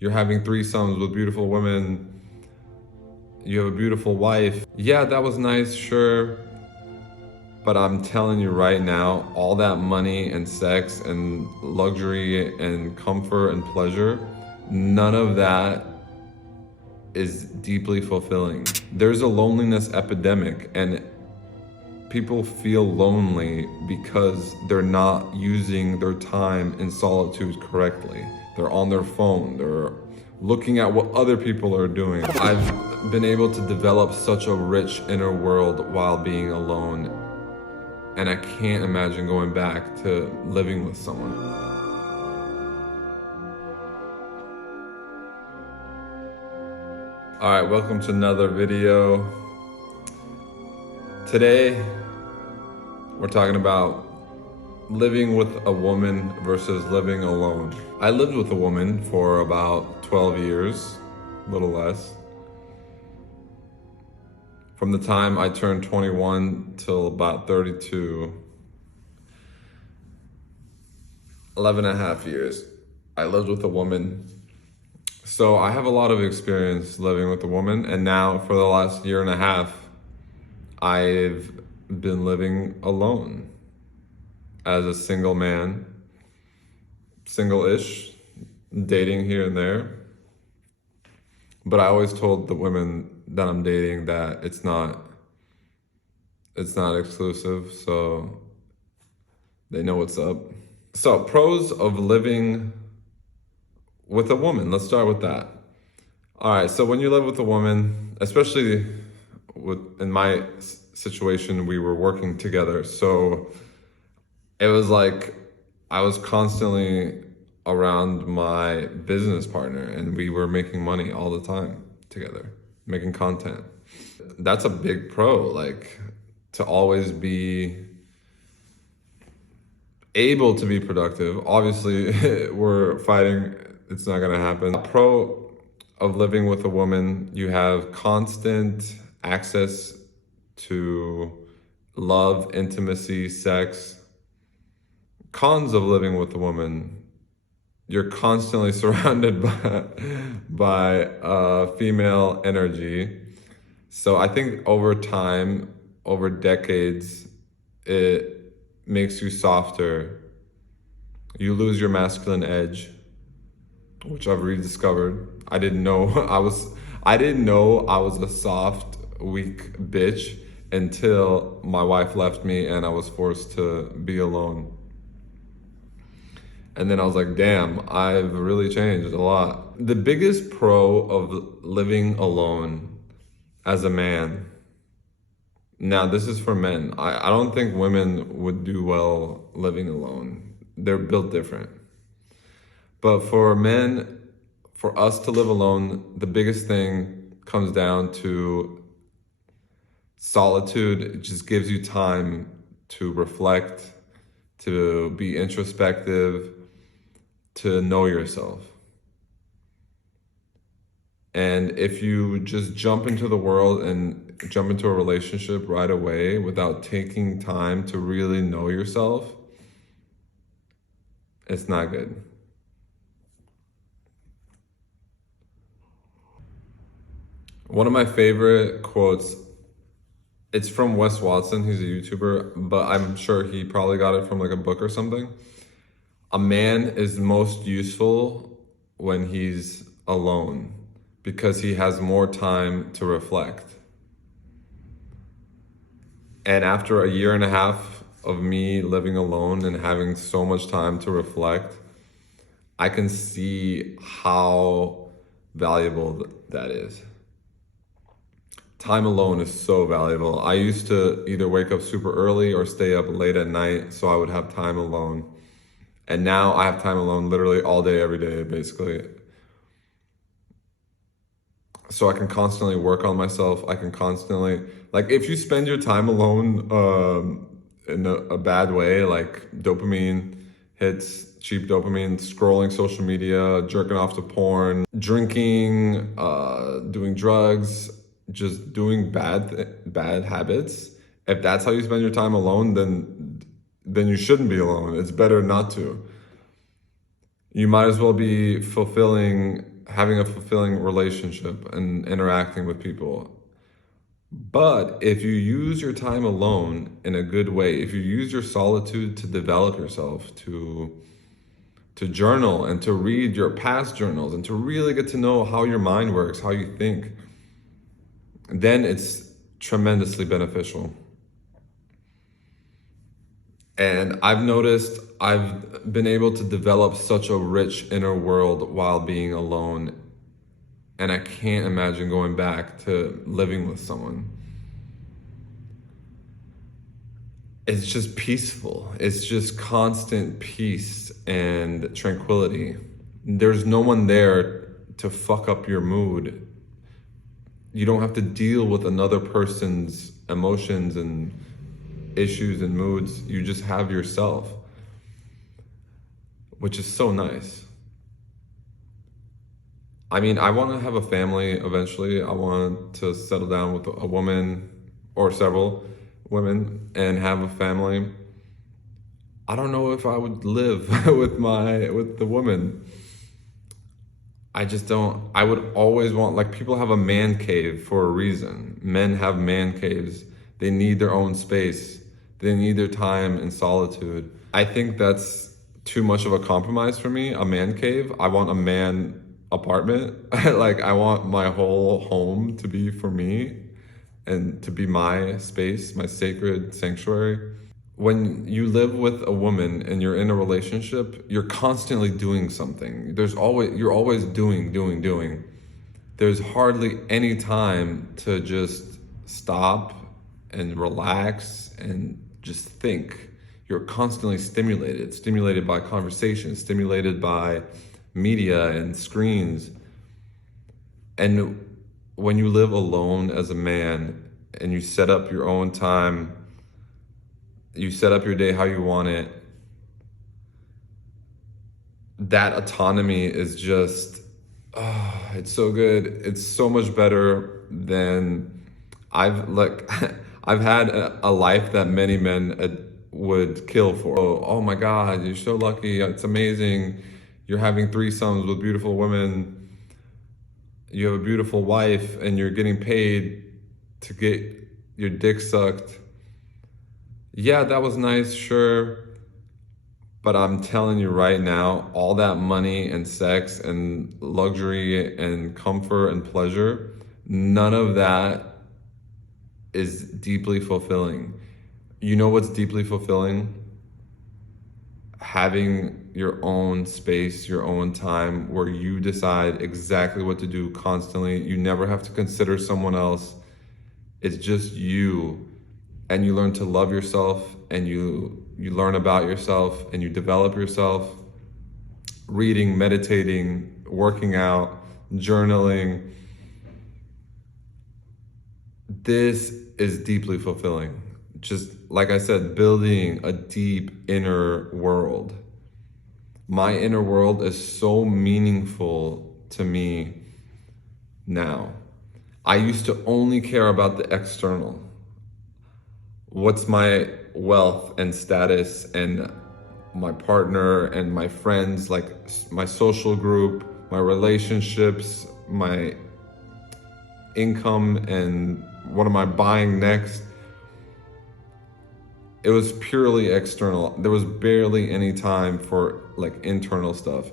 you're having threesomes with beautiful women, you have a beautiful wife. Yeah, that was nice, sure. But I'm telling you right now, all that money and sex and luxury and comfort and pleasure, none of that is deeply fulfilling. There's a loneliness epidemic, and people feel lonely because they're not using their time in solitude correctly. They're on their phone, they're looking at what other people are doing. I've been able to develop such a rich inner world while being alone, and I can't imagine going back to living with someone. All right, welcome to another video. Today, we're talking about living with a woman versus living alone. I lived with a woman for about 12 years, a little less. From the time I turned 21 till about 32, 11 and a half years, I lived with a woman. So I have a lot of experience living with a woman, and now for the last year and a half, I've been living alone as a single man, single-ish, dating here and there. But I always told the women that I'm dating that it's not exclusive, so they know what's up. So pros of living with a woman. Let's start with that. All right, so when you live with a woman, especially in my situation, we were working together. So it was like I was constantly around my business partner, and we were making money all the time together, making content. That's a big pro, like to always be able to be productive. Obviously, we're fighting, it's not gonna happen. A pro of living with a woman, you have constant access to love, intimacy, sex. Cons of living with a woman, you're constantly surrounded by female energy. So I think over time, over decades, it makes you softer. You lose your masculine edge, which I've rediscovered. I didn't know I was a soft, weak bitch until my wife left me and I was forced to be alone. And then I was like, damn, I've really changed a lot. The biggest pro of living alone as a man, now this is for men. I don't think women would do well living alone. They're built different. But for men, for us to live alone, the biggest thing comes down to solitude. It just gives you time to reflect, to be introspective, to know yourself. And if you just jump into the world and jump into a relationship right away without taking time to really know yourself, it's not good. One of my favorite quotes, it's from Wes Watson. He's a YouTuber, but I'm sure he probably got it from like a book or something. A man is most useful when he's alone because he has more time to reflect. And after a year and a half of me living alone and having so much time to reflect, I can see how valuable that is. Time alone is so valuable. I used to either wake up super early or stay up late at night so I would have time alone. And now I have time alone literally all day, every day, basically. So I can constantly work on myself. I can constantly, like if you spend your time alone in a bad way, like dopamine hits, cheap dopamine, scrolling social media, jerking off to porn, drinking, doing drugs, just doing bad habits. If that's how you spend your time alone, then you shouldn't be alone. It's better not to. You might as well be fulfilling having a fulfilling relationship and interacting with people. But if you use your time alone in a good way, if you use your solitude to develop yourself, to journal and to read your past journals and to really get to know how your mind works, how you think, then it's tremendously beneficial. And I've noticed I've been able to develop such a rich inner world while being alone. And I can't imagine going back to living with someone. It's just peaceful. It's just constant peace and tranquility. There's no one there to fuck up your mood. You don't have to deal with another person's emotions and issues and moods. You just have yourself, which is so nice. I mean, I want to have a family eventually. I want to settle down with a woman or several women and have a family. I don't know if I would live with the woman. I just don't. I would always want, like, people have a man cave for a reason. Men have man caves. They need their own space. They need their time in solitude. I think that's too much of a compromise for me, a man cave. I want a man apartment. Like, I want my whole home to be for me and to be my space, my sacred sanctuary. When you live with a woman and you're in a relationship, you're constantly doing something. You're always doing. There's hardly any time to just stop and relax and just think. You're constantly stimulated by conversation, stimulated by media and screens. And when you live alone as a man and you set up your own time, you set up your day how you want it, that autonomy is just, it's so good. It's so much better than I've had a life that many men would kill for. Oh my God, you're so lucky. It's amazing. You're having threesomes with beautiful women. You have a beautiful wife and you're getting paid to get your dick sucked. Yeah, that was nice, sure. But I'm telling you right now, all that money and sex and luxury and comfort and pleasure, none of that is deeply fulfilling. You know what's deeply fulfilling? Having your own space, your own time, where you decide exactly what to do constantly. You never have to consider someone else. It's just you. And you learn to love yourself, and you learn about yourself, and you develop yourself. Reading, meditating, working out, journaling. This is deeply fulfilling. Just like I said, building a deep inner world. My inner world is so meaningful to me now. I used to only care about the external. What's my wealth and status and my partner and my friends, like my social group, my relationships, my income, and what am I buying next? It was purely external. There was barely any time for like internal stuff.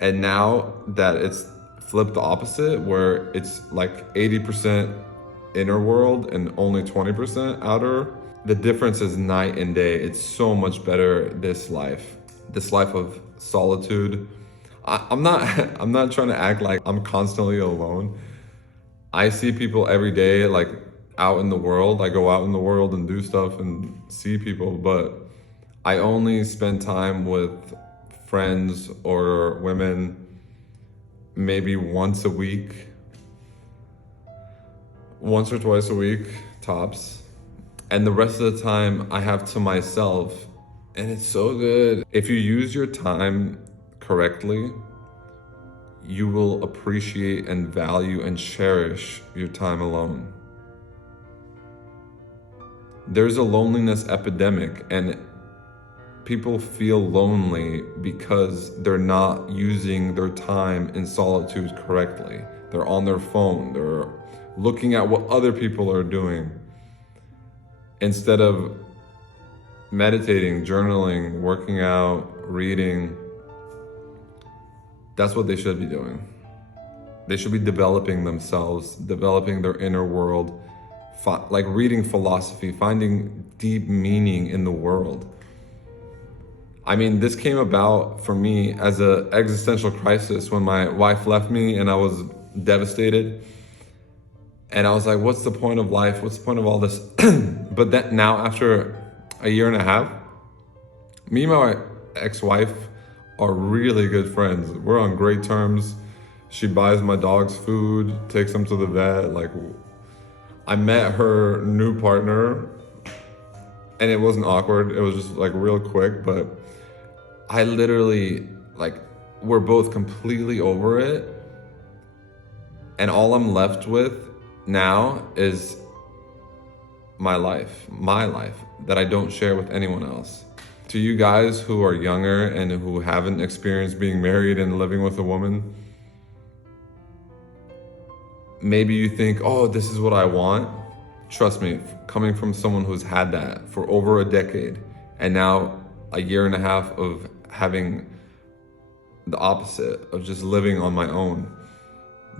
And now that it's flipped the opposite, where it's like 80% inner world and only 20% outer, the difference is night and day. It's so much better, this life of solitude. I'm not trying to act like I'm constantly alone. I see people every day, like out in the world. I go out in the world and do stuff and see people, but I only spend time with friends or women maybe once or twice a week, tops. And the rest of the time I have to myself, and it's so good. If you use your time correctly, you will appreciate and value and cherish your time alone. There's a loneliness epidemic, and people feel lonely because they're not using their time in solitude correctly. They're on their phone, they're looking at what other people are doing instead of meditating, journaling, working out, reading. That's what they should be doing. They should be developing themselves, developing their inner world, like reading philosophy, finding deep meaning in the world. I mean, this came about for me as an existential crisis when my wife left me and I was devastated. And I was like, what's the point of life? What's the point of all this? But that now, after a year and a half, me and my ex-wife are really good friends. We're on great terms. She buys my dogs food, takes them to the vet. Like, I met her new partner and it wasn't awkward. It was just like real quick, but I literally, like, we're both completely over it. And all I'm left with now is my life that I don't share with anyone else. To you guys who are younger and who haven't experienced being married and living with a woman, maybe you think, oh, this is what I want. Trust me, coming from someone who's had that for over a decade and now a year and a half of having the opposite, of just living on my own,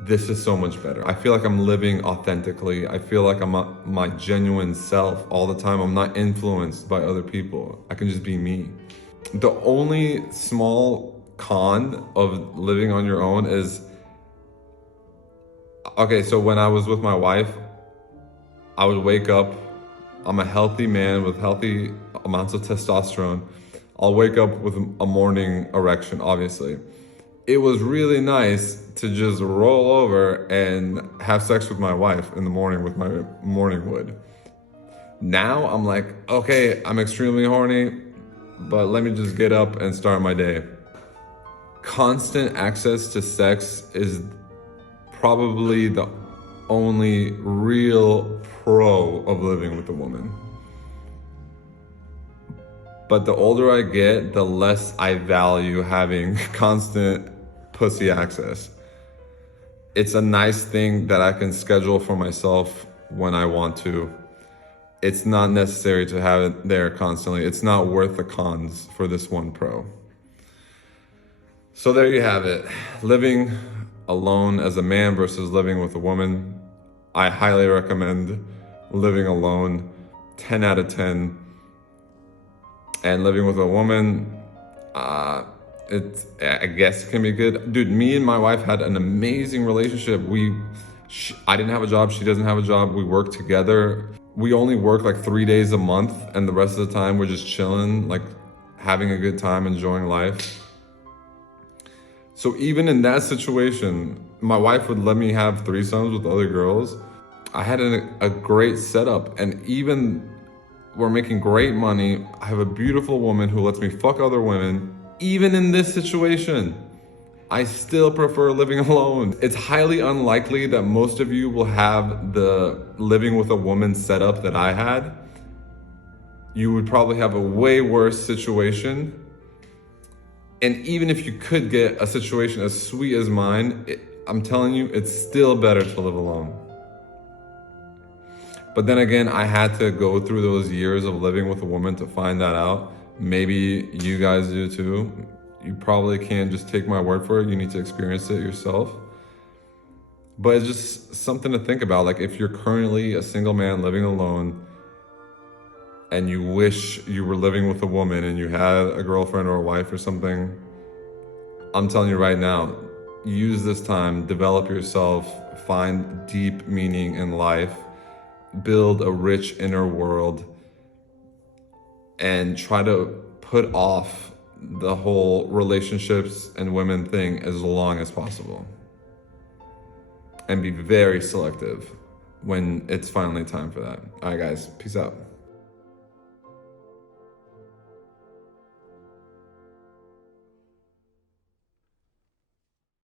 this is so much better. I feel like I'm living authentically. I feel like I'm my genuine self all the time. I'm not influenced by other people. I can just be me. The only small con of living on your own is, okay, so when I was with my wife, I would wake up, I'm a healthy man with healthy amounts of testosterone. I'll wake up with a morning erection, obviously. It was really nice to just roll over and have sex with my wife in the morning with my morning wood. Now I'm like, okay, I'm extremely horny, but let me just get up and start my day. Constant access to sex is probably the only real pro of living with a woman. But the older I get, the less I value having constant pussy access. It's a nice thing that I can schedule for myself when I want to. It's not necessary to have it there constantly. It's not worth the cons for this one pro. So there you have it. Living alone as a man versus living with a woman. I highly recommend living alone, 10 out of 10. And living with a woman, I guess can be good. Dude, me and my wife had an amazing relationship. I didn't have a job, she doesn't have a job. We worked together. We only work like 3 days a month, and the rest of the time we're just chilling, like having a good time, enjoying life. So even in that situation, my wife would let me have threesomes with other girls. I had a great setup, and even we're making great money. I have a beautiful woman who lets me fuck other women. Even in this situation, I still prefer living alone. It's highly unlikely that most of you will have the living with a woman setup that I had. You would probably have a way worse situation. And even if you could get a situation as sweet as mine, I'm telling you, it's still better to live alone. But then again, I had to go through those years of living with a woman to find that out. Maybe you guys do too. You probably can't just take my word for it. You need to experience it yourself. But it's just something to think about. Like, if you're currently a single man living alone and you wish you were living with a woman and you had a girlfriend or a wife or something, I'm telling you right now, use this time, develop yourself, find deep meaning in life, build a rich inner world, and try to put off the whole relationships and women thing as long as possible. And be very selective when it's finally time for that. All right, guys, peace out.